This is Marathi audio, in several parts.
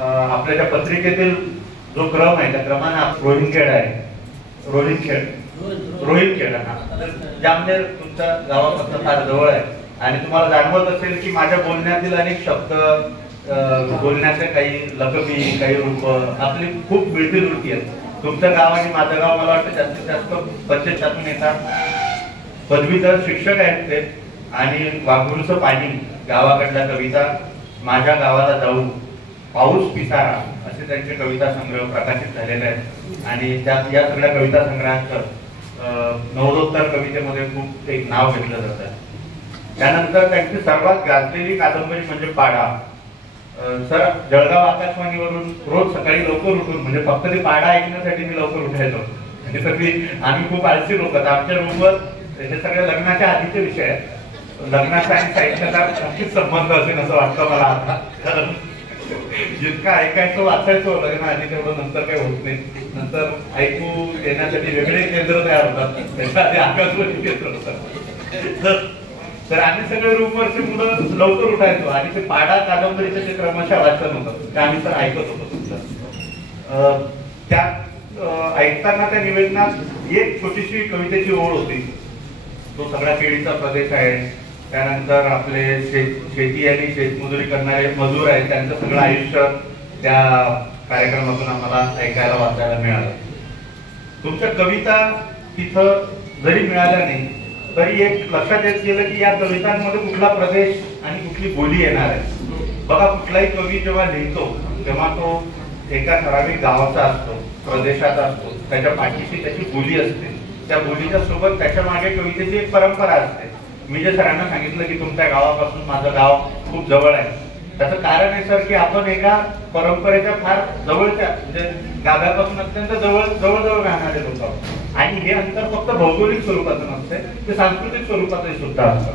आपल्या त्या पत्रिकेतील जो क्रम आहे त्या क्रमाने रोहिणखेड आहे, रोहिणखेड हा जामनेर तुमच्या गावापासून फार जवळ आहे आणि तुम्हाला जाणवत असेल की माझ्या बोलण्यातील अनेक शब्द, बोलण्याचे काही लकबी, काही रूप आपली खूप मिळती जुळती आहेत. तुमचं गाव आणि माझं गाव मला वाटतं जास्तीत जास्त 25 येतात. पदवीधर शिक्षक आहेत ते आणि वाघुरूचं पाणी गावाकडल्या कविता, माझ्या गावाला जाऊ, पाऊस पिसारा असे त्यांचे कविता संग्रह प्रकाशित झालेले आहेत आणि त्यात या सगळ्या कविता संग्रहाचं नवरोत्तर कवितेमध्ये खूप एक नाव घेतलं जातं. त्यानंतर त्यांची सर्वात गाजलेली कादंबरी म्हणजे पाडा. सर, जळगाव आकाशवाणीवरून रोज सकाळी लवकर उठून, म्हणजे फक्त ते पाडा ऐकण्यासाठी मी लवकर उठायचो. म्हणजे सगळी आम्ही खूप आळशी लोक, आमच्या रूमवर हे सगळे लग्नाच्या आधीचे विषय आहेत. लग्नाचा आणि साहित्याचा नक्कीच संबंध असेल असं वाटतं मला आता, कारण जितकं ऐकायचं वाचायचो लग्न आधी तेवढं नंतर काही होत नाही. नंतर ऐकू येण्यासाठी वेगळे केंद्र तयार होतात, त्याच्या आधी आकाशवाणी केंद्र होतात. तर आम्ही सगळे रूमवरची मुलं लवकर उठायचो आणि ते पाडा कादंबरीचं जे क्रमशः वाचन होतं ते आम्ही तर ऐकत होतो तुमचं. त्यात ऐकताना त्या निवेदनात एक छोटीशी कवितेची ओळ होती. तो सगळा केळीचा प्रदेश आहे, त्यानंतर आपले शेती आणि शेतमजुरी करणारे मजूर आहेत, त्यांचं सगळं आयुष्य त्या कार्यक्रमातून आम्हाला ऐकायला वाचायला मिळालं. तुमच्या कविता तिथं जरी मिळाल्या नाही तरी एक लक्षात येत गेलं की या कवितांमध्ये कुठला प्रदेश आणि कुठली बोली येणार आहे. बघा, कुठलाही कवी जेव्हा लिहितो तेव्हा तो एका ठराविक गावाचा असतो, प्रदेशाचा असतो, त्याच्या पाठीशी त्याची बोली असते, त्या बोलीच्या सोबत त्याच्या मागे कवितेची एक परंपरा असते. मी जे सरांना सांगितलं की तुमच्या गावापासून माझं गाव खूप जवळ आहे, त्याचं कारण आहे सर की आपण एका परंपरेच्या फार जवळच्या, म्हणजे गावापासून अत्यंत जवळ राहणारे लोक आहोत. आणि हे अंतर फक्त भौगोलिक स्वरूपाचं नसते, ते सांस्कृतिक स्वरूपातही सुद्धा असतं.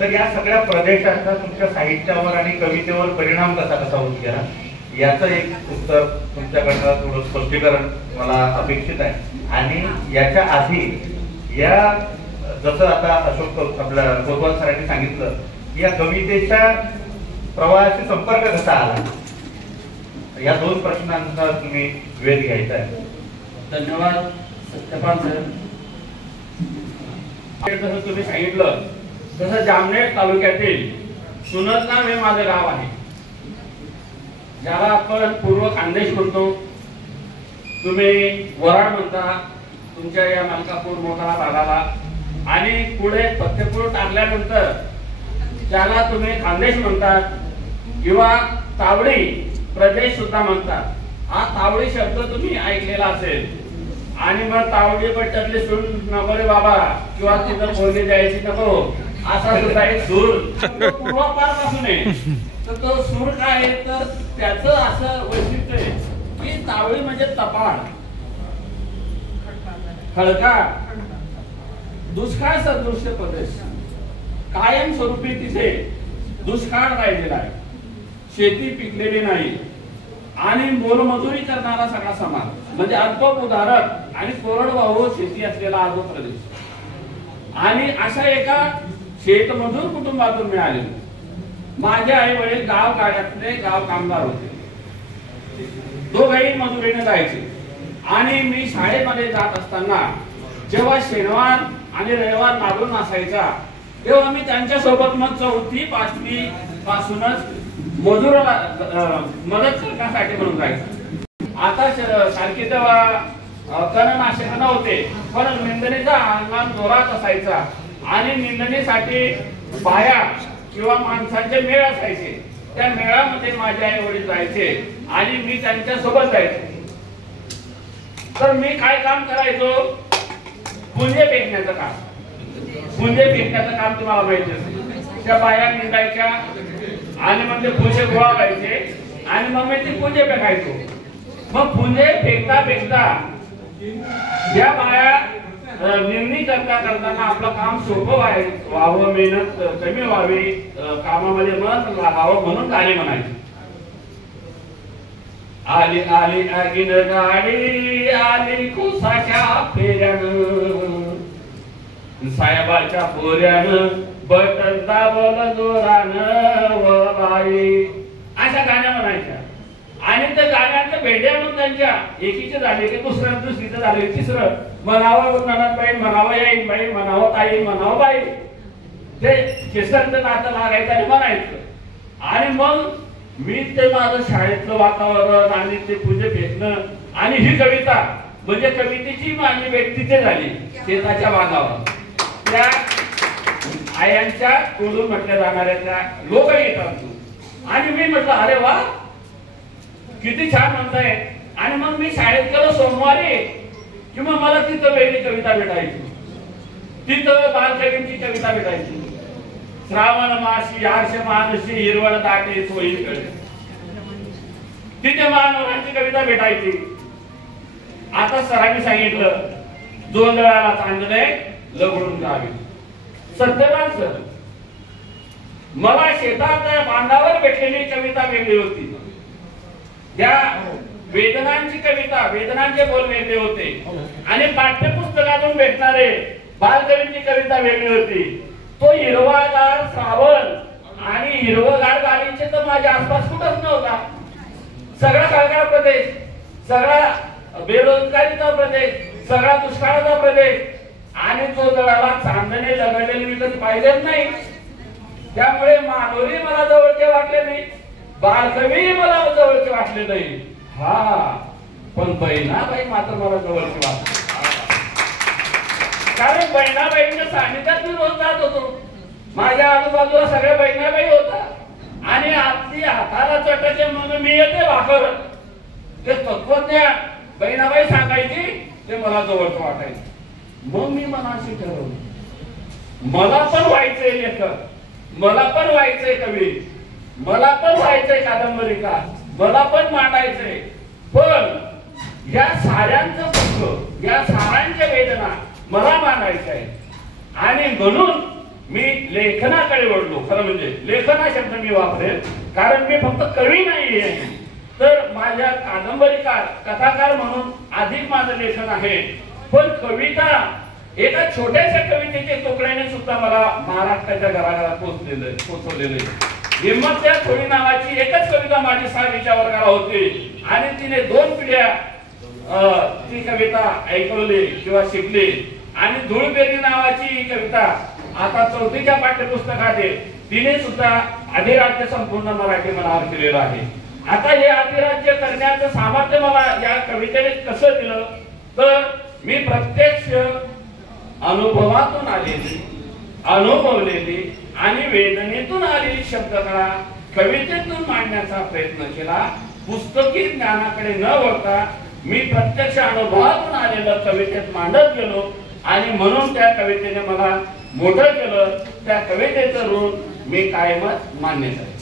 तर या सगळ्या प्रदेशाचा तुमच्या साहित्यावर आणि कवितेवर परिणाम कसा होत गेला याचं एक उत्तर तुमच्याकडनं थोडं स्पष्टीकरण मला अपेक्षित आहे. आणि याच्या आधी या जसं आता अशोक आपल्या कोतवाल सरांनी सांगितलं की या कवितेच्या प्रवाहाशी संपर्क कसा आला, या दोन प्रश्नांचा तुम्ही वेध घ्यायचा आहे. धन्यवाद सत्यपाल सर. जसं तुम्ही सांगितलं तसं जामनेर तालुक्यातील सुनतनाव हे माझं गाव आहे, ज्याला आपण पूर्व खानदेश म्हणतो, तुम्ही वराड म्हणता तुमच्या या मलकापूर मोठा भागाला, आणि पुढे फतेपूर टाकल्यानंतर ज्याला तुम्ही खानदेश म्हणतात किंवा तावडी प्रदेश सुद्धा म्हणतात. हा तावडी शब्द तुम्ही ऐकलेला असेल. आणि मग तावडी पट्ट्यातली सूर नको रे बाबा, किंवा तिथं बोलली जायची नको, असा सुद्धा एक सूर पूर्वापार पासून आहे. तर तो सूर काय आहे, तर त्याचं असं वैशिष्ट्य आहे की तावडी म्हणजे तपाळ, खडका, दुष्काळ सदृश्य प्रदेश, कायमस्वरूपी तिथे दुष्काळ राहिलेला आहे, शेती पिकलेली नाही आणि मोलमजुरी करणारा सगळा समाज, म्हणजे अल्पभूधारक आणि कोरडवाहू शेती असलेला हा जो प्रदेश. आणि अशा एका शेतमजूर कुटुंबातून मिळाले. माझे आई वडील गाव गाड्यातले गाव कामगार होते, दोघेही मजुरीने जायचे. आणि मी शाळेमध्ये जात असताना जेव्हा शनिवार आणि रविवार लागून असायचा तेव्हा मी त्यांच्या सोबत मग 4थी 5वी पासूनच मजुराला मदत करण्यासाठी म्हणून जायचं. आता सारखी तेव्हा तणनाशक नव्हते, पण निंदणीचा हंगाम जोरात असायचा आणि निंदणीसाठी बाया किंवा माणसांचे मेळ असायचे. त्या मेळामध्ये माझे आई वडील जायचे आणि मी त्यांच्या सोबत जायचो. तर मी काय काम करायचो, पुंजे फेकण्याचं काम. पुंजे फेकण्याचं काम तुम्हाला माहिती असेल. त्या बाया निंदायच्या आणि मग ते पुंजे गोळा व्हायचे आणि मग मी ते पुंजे फेकायचो. मग पुंजे फेकता फेकता या बाया निर्णय करताना आपलं काम सोपं व्हावं, मेहनत कमी व्हावी, कामामध्ये मन लागावं म्हणून गाणे म्हणायचे. आली आली आगीन गाडी आली कुसाच्या फेऱ्यानं, साहेबाच्या पोऱ्यानं बटन दाबलं जोरानं व बाई, अशा गाण्या म्हणायच्या. भेंडे आणून त्यांच्या एकीचे झाले की दुसरीचं झाले तिसरं म्हणावं ननदबाई, म्हणावं येईन बाई, म्हणावं ताई, म्हणावं बाई, ते केसरचं नातं लागायचं आणि म्हणायचं. आणि मग मी ते माझं शाळेतलं वातावरण आणि ते पूजे भेटणं आणि ही कविता म्हणजे कवितेची माझी व्यक्तित्व झाली शेताच्या बांधावर त्या आयांच्या तोडून म्हटल्या जाणाऱ्या त्या लोकगीतांतून. आणि मी म्हटलं अरे वा किती छान म्हणताय. आणि मग मी शाळेत गेलो सोमवारी किंवा मला तिथं वेगळी कविता भेटायची, तिथं बालकवींची कविता भेटायची. श्रावण मासी आर्ष मानसी हिरवळ दाटे सोयीकडे, तिथे मानवरांची कविता भेटायची. आता सरांनी सांगितलं जोंधळाला चांदणे लगडून जावे. सत्यवान सर, मला शेतात बांधावर भेटलेली कविता वेगळी होती. त्या वेदनांची कविता, वेदनांचे बोल वेगळे होते आणि पाठ्यपुस्तकातून भेटणारे बालकवींची कविता वेगळी होती. तो हिरवागार श्रावण आणि हिरवगार गाडीचे तर माझ्या आसपास कुठंच नव्हता. सगळा काळगार प्रदेश, सगळा बेरोजगारीचा प्रदेश, सगळा दुष्काळाचा प्रदेश आणि तो जळाला चांदणे लगडलेले मी कधी पाहिलेच नाही. त्यामुळे मानोरी मला जवळचे वाटले नाही, बालकवी मला जवळचे वाटले नाही. हा पण बहिणाबाई मात्र मला जवळचे वाटले, कारण बहिणाबाईंच्या सानिध्यात मी रोज जात होतो. माझ्या आजूबाजूला सगळ्या बहिणाबाई होता आणि आपली हाताला चटके मग मी येते भाकर. ते तत्वज्ञान बहिणाबाई सांगायची ते मला जवळचं वाटायचं. मग मी मनाशी ठरवलं मला पण व्हायचंय लेखक, मला पण व्हायचंय कवी, मला पण व्हायचंय कादंबरीकार, मला पण मांडायचंय. पण या साऱ्यांचं दुःख, या साऱ्यांच्या वेदना मला मांडायचं आहे. आणि म्हणून मी लेखनाकडे वळलो. खरं म्हणजे लेखन हा शब्द मी वापरेल कारण मी फक्त कवी नाहीये, तर माझ्या कादंबरीकार कथाकार म्हणून अधिक माझं लेखन आहे. पण कविता एका छोट्याशा कवितेच्या तुकड्याने सुद्धा मला महाराष्ट्राच्या घराघरात पोहोचवलेलं आहे. हिम्मत त्या थोडी नावाची एकच कविता माझी 6वीच्या वर्गाला होती आणि तिने 2 पिढ्या ती कविता ऐकवली किंवा शिकली. आणि धुळपेरी नावाची ही कविता आता 4थीच्या पाठ्यपुस्तकात आहे. तिने सुद्धा अधिराज्य संपूर्ण मराठी मनावर केलेलं आहे. आता हे अधिराज्य करण्याचं सामर्थ्य मला या कवितेने कसं दिलं तर मी प्रत्यक्ष अनुभवातून आलेली, अनुभवलेली आणि वेदनेतून आलेली शब्दकला कवितेतून मांडण्याचा प्रयत्न केला. पुस्तकी ज्ञानाकडे न वळता मी प्रत्यक्ष अनुभवातून आलेलं कवितेत मांडत गेलो आणि म्हणून त्या कवितेने मला मोठं केलं. त्या कवितेचं ऋण मी कायमच मान्य करतो.